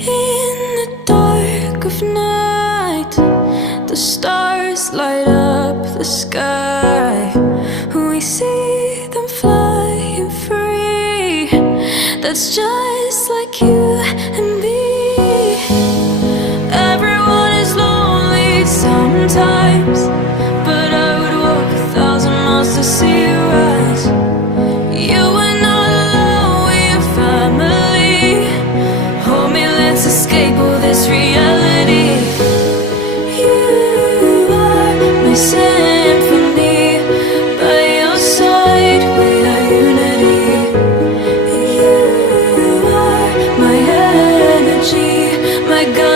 In the dark of night, the stars light up the sky. We see them flying free. That's just like you and me. Everyone is lonely sometimes, but I would walk 1,000 miles to see you rise. You are not alone, we're family. Hold me, let's escape all this reality. You are my symphony. By your side, we are unity. You are my energy, my God.